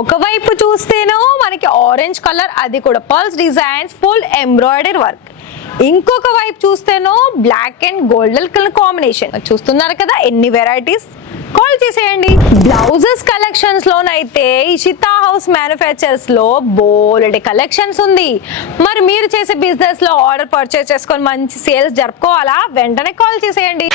ఒకవైపు చూస్తేనో మనకి orange colour, అది కూడా pearls designs, full embroidery work. ఇంకొక వైపు చూస్తేనో black and golden colour combination. చూస్తున్నారు కదా ఎన్ని వెరైటీస్. కాల్ చేసేయండి. బ్లౌజెస్ కలెక్షన్స్ లోనైతే ఇషితా హౌస్ మ్యానుఫ్యాక్చర్స్ లో బోలెడ్ కలెక్షన్స్ ఉంది. మరి మీరు చేసే బిజినెస్ లో ఆర్డర్ పర్చేస్ చేసుకొని మంచి సేల్స్ జరుపుకోవాలా? వెంటనే కాల్ చేసేయండి.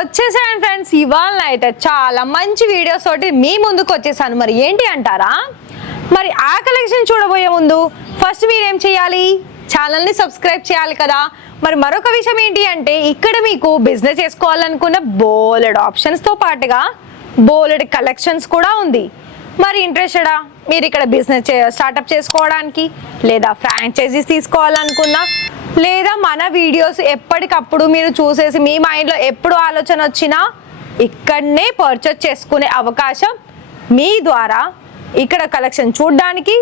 వచ్చేసాను ఫ్రెండ్స్, ఇవాళ అయితే చాలా మంచి వీడియోస్ తోటి మీ ముందుకు వచ్చేసాను. మరి ఏంటి అంటారా? మరి ఆ కలెక్షన్ చూడబోయే ముందు ఫస్ట్ మీరేం చేయాలి? ఛానల్ని సబ్స్క్రైబ్ చేయాలి కదా. మరి మరొక విషయం ఏంటి అంటే, ఇక్కడ మీకు బిజినెస్ చేసుకోవాలనుకున్న బోలెడ్ ఆప్షన్స్తో పాటుగా బోలెడ్ కలెక్షన్స్ కూడా ఉంది. మరి ఇంట్రెస్టెడా మీరు ఇక్కడ బిజినెస్ స్టార్టప్ చేసుకోవడానికి, లేదా ఫ్రాంచైజీస్ తీసుకోవాలనుకున్నా, లేదా మన వీడియోస్ ఎప్పటికప్పుడు మీరు చూసేసి మీ మైండ్లో ఎప్పుడు ఆలోచన వచ్చినా ఇక్కడనే పర్చేస్ చేసుకునే అవకాశం మీ ద్వారా ఇక్కడ కలెక్షన్ చూడడానికి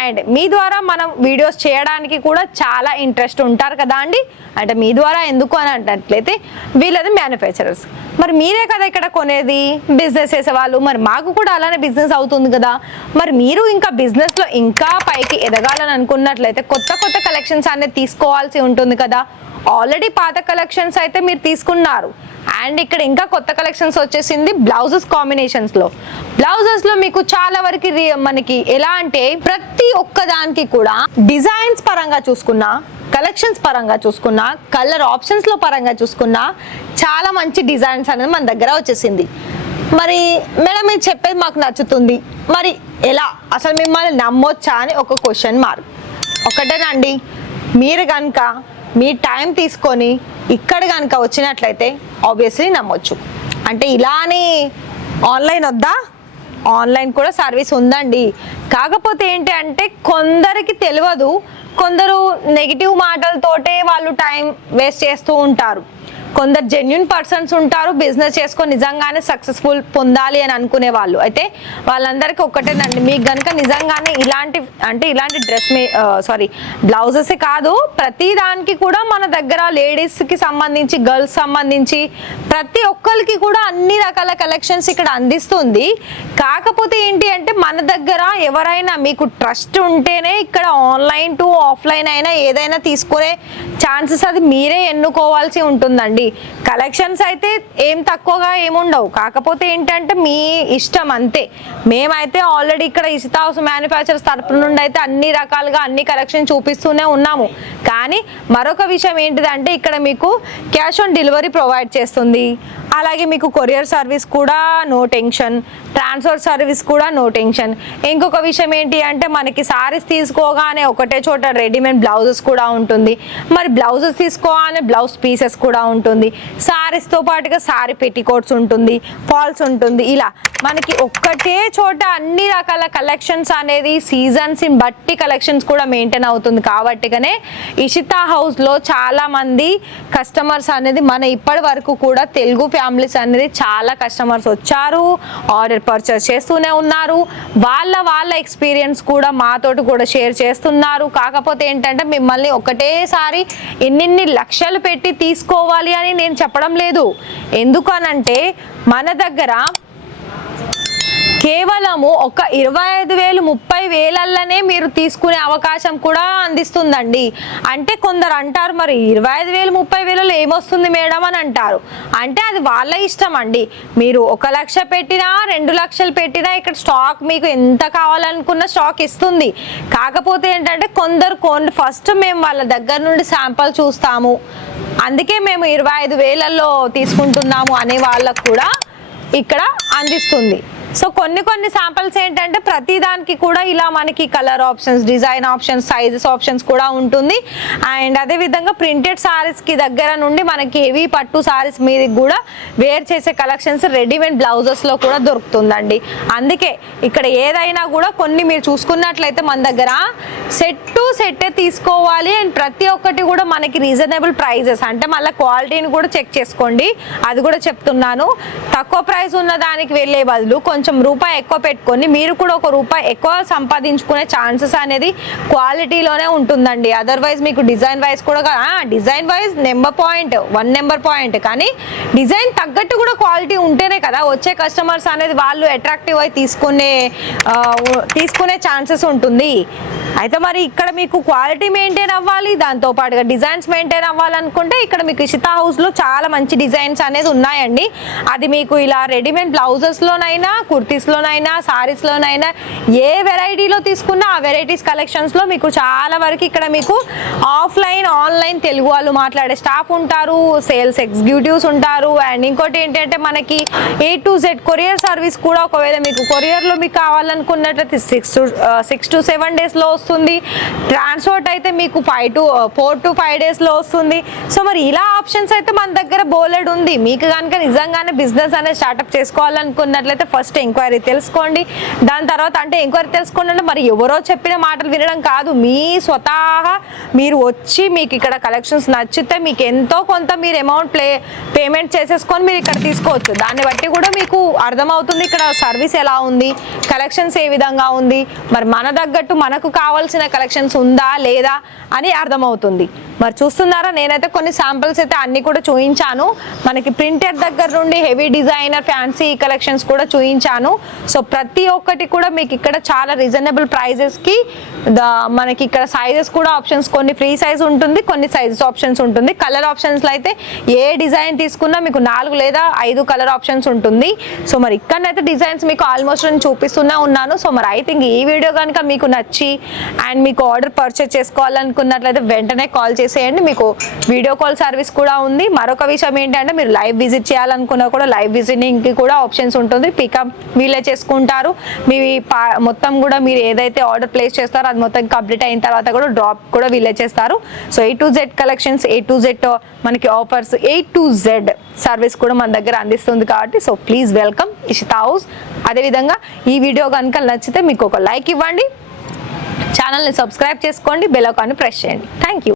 అండ్ మీ ద్వారా మనం వీడియోస్ చేయడానికి కూడా చాలా ఇంట్రెస్ట్ ఉంటారు కదా అండి. అంటే మీ ద్వారా ఎందుకు అని అంటట్లయితే వీళ్ళది మ్యానుఫ్యాక్చరర్స్, మరి మీరే కదా ఇక్కడ కొనేది, బిజినెస్ చేసేవాళ్ళు. మరి మాకు కూడా అలానే బిజినెస్ అవుతుంది కదా. మరి మీరు ఇంకా బిజినెస్లో ఇంకా పైకి ఎదగాలని అనుకున్నట్లయితే కొత్త కొత్త కలెక్షన్స్ అనేది తీసుకోవాల్సి ఉంటుంది కదా. ఆల్రెడీ పాత కలెక్షన్స్ అయితే మీరు తీసుకున్నారు అండ్ ఇక్కడ ఇంకా కొత్త కలెక్షన్స్ వచ్చేసింది బ్లౌజెస్ కాంబినేషన్స్లో. బ్లౌజెస్లో మీకు చాలా వరకు మనకి ఎలా అంటే ప్రతి ఒక్కదానికి కూడా డిజైన్స్ పరంగా చూసుకున్నా, కలెక్షన్స్ పరంగా చూసుకున్నా, కలర్ ఆప్షన్స్లో పరంగా చూసుకున్నా చాలా మంచి డిజైన్స్ అనేది మన దగ్గర వచ్చేసింది. మరి మేడం మీరు చెప్పేది మాకు నచ్చుతుంది, మరి ఎలా అసలు మిమ్మల్ని నమ్మొచ్చా అని ఒక క్వశ్చన్ మార్క్. ఒకటేనండి, మీరు కనుక మీ టైం తీసుకొని ఇక్కడ కనుక వచ్చినట్లయితే ఆబ్వియస్లీ నమ్మొచ్చు. అంటే ఇలానే ఆన్లైన్ వద్దా? ఆన్లైన్ కూడా సర్వీస్ ఉందండి. కాకపోతే ఏంటి అంటే కొందరికి తెలియదు, కొందరు నెగిటివ్ మాటలతోటే వాళ్ళు టైం వేస్ట్ చేస్తూ ఉంటారు. కొందరు జెన్యున్ పర్సన్స్ ఉంటారు, బిజినెస్ చేసుకొని నిజంగానే సక్సెస్ఫుల్ పొందాలి అని అనుకునే వాళ్ళు. అయితే వాళ్ళందరికీ ఒక్కటేనండి, మీకు కనుక నిజంగానే ఇలాంటి బ్లౌజెసే కాదు, ప్రతి దానికి కూడా మన దగ్గర లేడీస్కి సంబంధించి, గర్ల్స్ సంబంధించి ప్రతి ఒక్కరికి కూడా అన్ని రకాల కలెక్షన్స్ ఇక్కడ అందిస్తుంది. కాకపోతే ఏంటి అంటే మన దగ్గర ఎవరైనా మీకు ట్రస్ట్ ఉంటేనే ఇక్కడ ఆన్లైన్ టు ఆఫ్లైన్ అయినా ఏదైనా తీసుకునే ఛాన్సెస్ అది మీరే ఎన్నుకోవాల్సి ఉంటుందండి. కలెక్షన్స్ అయితే ఏం తక్కువగా ఏముండవు, కాకపోతే ఏంటంటే మీ ఇష్టం అంతే. మేమైతే ఆల్రెడీ ఇక్కడ ఇషితా హౌస్ మ్యానుఫ్యాక్చర్స్ తరపు నుండి అయితే అన్ని రకాలుగా అన్ని కలెక్షన్ చూపిస్తూనే ఉన్నాము. కానీ మరొక విషయం ఏంటిదంటే ఇక్కడ మీకు క్యాష్ ఆన్ డెలివరీ ప్రొవైడ్ చేస్తుంది. అలాగే మీకు కొరియర్ సర్వీస్ కూడా నో టెన్షన్, ట్రాన్స్ఫర్ సర్వీస్ కూడా నో టెన్షన్. ఇంకొక విషయం ఏంటి అంటే మనకి సారీస్ తీసుకోగానే ఒకటే చోట రెడీమేడ్ బ్లౌజెస్ కూడా ఉంటుంది. మరి బ్లౌజెస్ తీసుకోగానే బ్లౌజ్ పీసెస్ కూడా ఉంటుంది. సారీస్తో పాటుగా సారీ పెట్టికోట్స్ ఉంటుంది, ఫాల్స్ ఉంటుంది. ఇలా మనకి ఒక్కటే చోట అన్ని రకాల కలెక్షన్స్ అనేది సీజన్స్ బట్టి కలెక్షన్స్ కూడా మెయింటైన్ అవుతుంది. కాబట్టిగానే ఇషితా హౌస్లో చాలామంది కస్టమర్స్ అనేది మన ఇప్పటి వరకు కూడా తెలుగు ఫ్యామిలీస్ అనేది చాలా కస్టమర్స్ వచ్చారు, ఆర్డర్ పర్చేస్ చేస్తూనే ఉన్నారు. వాళ్ళ ఎక్స్పీరియన్స్ కూడా మాతోటి కూడా షేర్ చేస్తున్నారు. కాకపోతే ఏంటంటే మిమ్మల్ని ఒకటేసారి ఎన్ని లక్షలు పెట్టి తీసుకోవాలి అని నేను చెప్పడం లేదు. ఎందుకనంటే మన దగ్గర కేవలము ఒక 25,000 30,000 మీరు తీసుకునే అవకాశం కూడా అందిస్తుందండి. అంటే కొందరు అంటారు మరి 25,000 30,000 ఏమొస్తుంది మేడం అని అంటారు. అంటే అది వాళ్ళ ఇష్టం అండి. మీరు 1 లక్ష పెట్టినా 2 లక్షలు పెట్టినా ఇక్కడ స్టాక్ మీకు ఎంత కావాలనుకున్న స్టాక్ ఇస్తుంది. కాకపోతే ఏంటంటే కొందరు ఫస్ట్ మేము వాళ్ళ దగ్గర నుండి శాంపుల్ చూస్తాము, అందుకే మేము 25,000 తీసుకుంటున్నాము అనే వాళ్ళకు కూడా ఇక్కడ అందిస్తుంది. సో కొన్ని శాంపిల్స్ ఏంటంటే ప్రతి దానికి కూడా ఇలా మనకి colour options, design options, sizes options కూడా ఉంటుంది. అండ్ అదేవిధంగా ప్రింటెడ్ సారీస్కి దగ్గర నుండి మనకి హెవీ పట్టు సారీస్ మీద కూడా వేర్ చేసే కలెక్షన్స్ రెడీమేడ్ బ్లౌజెస్లో కూడా దొరుకుతుందండి. అందుకే ఇక్కడ ఏదైనా కూడా కొన్ని మీరు చూసుకున్నట్లయితే మన దగ్గర సెట్ టు సెట్టే తీసుకోవాలి. అండ్ ప్రతి ఒక్కటి కూడా మనకి రీజనబుల్ ప్రైజెస్, అంటే మళ్ళీ క్వాలిటీని కూడా చెక్ చేసుకోండి, అది కూడా చెప్తున్నాను. తక్కువ ప్రైస్ ఉన్న దానికి వెళ్ళే బదులు కొంచెం కొంచెం రూపాయి ఎక్కువ పెట్టుకొని మీరు కూడా ఒక రూపాయి ఎక్కువ సంపాదించుకునే ఛాన్సెస్ అనేది క్వాలిటీలోనే ఉంటుందండి. అదర్వైజ్ మీకు డిజైన్ వైజ్ కూడా డిజైన్ వైజ్ నెంబర్ పాయింట్ కానీ డిజైన్ తగ్గట్టు కూడా క్వాలిటీ ఉంటేనే కదా వచ్చే కస్టమర్స్ అనేది వాళ్ళు అట్రాక్టివ్ అయి తీసుకునే ఛాన్సెస్ ఉంటుంది. అయితే మరి ఇక్కడ మీకు క్వాలిటీ మెయింటైన్ అవ్వాలి, దాంతో పాటుగా డిజైన్స్ మెయింటైన్ అవ్వాలనుకుంటే ఇక్కడ మీకు ఇషితా హౌస్లో చాలా మంచి డిజైన్స్ అనేది ఉన్నాయండి. అది మీకు ఇలా రెడీమేడ్ బ్లౌజెస్లోనైనా, కుర్తీస్లోనైనా, సారీస్లోనైనా ఏ వెరైటీలో తీసుకున్నా ఆ వెరైటీస్ కలెక్షన్స్లో మీకు చాలా వరకు ఇక్కడ మీకు ఆఫ్లైన్ ఆన్లైన్ తెలుగు వాళ్ళు మాట్లాడే స్టాఫ్ ఉంటారు, సేల్స్ ఎగ్జిక్యూటివ్స్ ఉంటారు. అండ్ ఇంకోటి ఏంటంటే మనకి A to Z courier service కూడా ఒకవేళ మీకు కొరియర్లో మీకు కావాలనుకున్నట్లయితే 6 to 7 డేస్లో వస్తుంది. ట్రాన్స్పోర్ట్ అయితే మీకు 4 to 5 డేస్లో వస్తుంది. సో మరి ఇలా ఆప్షన్స్ అయితే మన దగ్గర బోలెడ్ ఉంది. మీకు కనుక నిజంగానే బిజినెస్ అనేది స్టార్ట్అప్ చేసుకోవాలనుకున్నట్లయితే ఫస్ట్ ఎంక్వైరీ తెలుసుకోండి. దాని తర్వాత అంటే ఎంక్వైరీ తెలుసుకోండి అంటే మరి ఎవరో చెప్పిన మాటలు వినడం కాదు, మీ స్వతహా మీరు వచ్చి మీకు ఇక్కడ కలెక్షన్స్ నచ్చితే మీకు ఎంతో కొంత మీరు అమౌంట్ పేమెంట్ చేసేసుకొని మీరు ఇక్కడ తీసుకోవచ్చు. దాన్ని బట్టి కూడా మీకు అర్థమవుతుంది ఇక్కడ సర్వీస్ ఎలా ఉంది, కలెక్షన్స్ ఏ విధంగా ఉంది, మరి మన తగ్గట్టు మనకు కావాల్సిన కలెక్షన్స్ ఉందా లేదా అని అర్థమవుతుంది. మరి చూస్తున్నారా, నేనైతే కొన్ని శాంపిల్స్ అయితే అన్ని కూడా చూపించాను. మనకి ప్రింటెడ్ దగ్గర నుండి హెవీ డిజైనర్ ఫ్యాన్సీ కలెక్షన్స్ కూడా చూపించాను. సో ప్రతి ఒక్కటి కూడా మీకు ఇక్కడ చాలా రీజనబుల్ ప్రైజెస్కి మనకి ఇక్కడ సైజెస్ కూడా ఆప్షన్స్, కొన్ని ఫ్రీ సైజ్ ఉంటుంది, కొన్ని సైజెస్ ఆప్షన్స్ ఉంటుంది. కలర్ ఆప్షన్స్లో అయితే ఏ డిజైన్ తీసుకున్నా మీకు 4 లేదా 5 కలర్ ఆప్షన్స్ ఉంటుంది. సో మరి ఇక్కడనైతే డిజైన్స్ మీకు ఆల్మోస్ట్ నేను చూపిస్తూనే ఉన్నాను. సో మరి ఐ థింక్ ఈ వీడియో కనుక మీకు నచ్చి అండ్ మీకు ఆర్డర్ పర్చేస్ చేసుకోవాలనుకున్నట్లయితే వెంటనే కాల్ చేసేయండి. మీకు వీడియో కాల్ సర్వీస్ కూడా ఉంది. మరొక విషయం ఏంటంటే మీరు లైవ్ విజిట్ చేయాలనుకున్నా కూడా లైవ్ విజిటింగ్కి కూడా ఆప్షన్స్ ఉంటుంది. పికప్ వీళ్ళే చేసుకుంటారు. మీ మొత్తం కూడా మీరు ఏదైతే ఆర్డర్ ప్లేస్ చేస్తారో అది మొత్తం కంప్లీట్ అయిన తర్వాత కూడా డ్రాప్ కూడా వీళ్ళే చేస్తారు. So A to Z collections, A to Z మనకి offers, A to Z service కూడా మన దగ్గర అందిస్తుంది కాబట్టి so please welcome Ishita house. అదేవిధంగా ఈ వీడియో కనుక నచ్చితే మీకు ఒక లైక్ ఇవ్వండి, ఛానల్ని సబ్స్క్రైబ్ చేసుకోండి, బెల్ ఐకాన్ని ప్రెస్ చేయండి. Thank you.